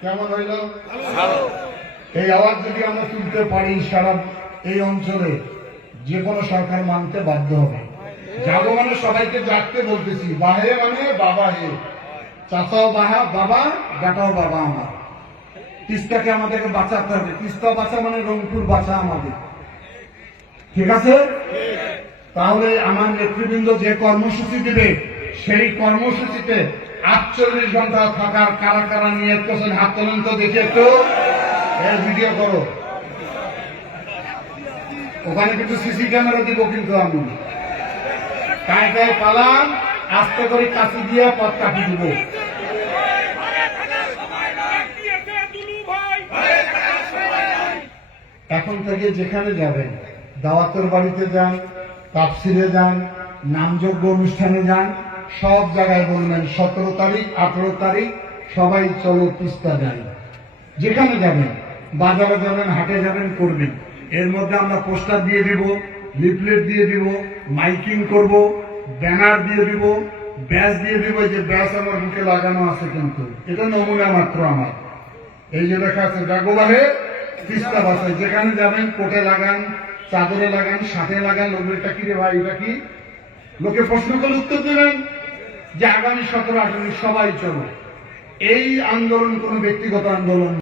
কেমন হইল এই আওয়াজ যদি আমরা তুলতে পারি সারা এই অঞ্চলে যে কোনো সরকার মানতে বাধ্য হবে। জাগো মানে সবাইকে জাগতে বলতেছি, বাহে মানে বাবা হে। চাচাও বাহা, বাবা, বেটাও বাবা আমার। তিস্তাকে আমাদেরকে বাঁচাতে হবে। তিস্তা বাঁচা মানে রংপুর বাঁচা আমাদের। ঠিক আছে? তাহলে আমার নেতৃবৃন্দ যে কর্মসূচি দিবে সেই কর্মসূচিতে আটচল্লিশ ঘণ্টা থাকার কারা কারা নিয়ে করছেন, হাত তোলেন তো দেখে একটু। ভিডিও করো। ওখানে কিন্তু সিসি ক্যামেরা দিব কিন্তু আমি কায় কায় পালাম আস্তে করে কাছে দিয়ে পথ কাটি দিব। এখন থেকে যেখানে যাবেন, দাওয়াতের বাড়িতে যান তাপসিরে যান নামযোগ্য অনুষ্ঠানে যান সব জায়গায় বলবেন, সতেরো তারিখ, আঠেরো তারিখ, সবাই চলো তিস্তা যাই। যেখানে যাবেন, বাজারে যাবেন, হাটে যাবেন, করবেন। এর মধ্যে আমরা পোস্টার দিয়ে দিব, লিফলেট দিয়ে দিব, মাইকিং করব, ব্যানার দিয়ে দিব, ব্যাস দিয়ে দিব যে ব্যাস আমার বুকে লাগানো আছে কিন্তু। এটা নমুনা মাত্র আমার। এই যে লেখা আছে জাগোবাহে তিস্তা বাসায় যেখানে যাবেন, কোটে লাগান, চাদরে লাগান সাথে লাগান লোকেরটা কি রে ভাই, এটা কি? লোকে প্রশ্ন করলে উত্তর দেবেন। যে আগামী সতেরো আঠারো সবাই চলো। এই আন্দোলন কোনো ব্যক্তিগত আন্দোলন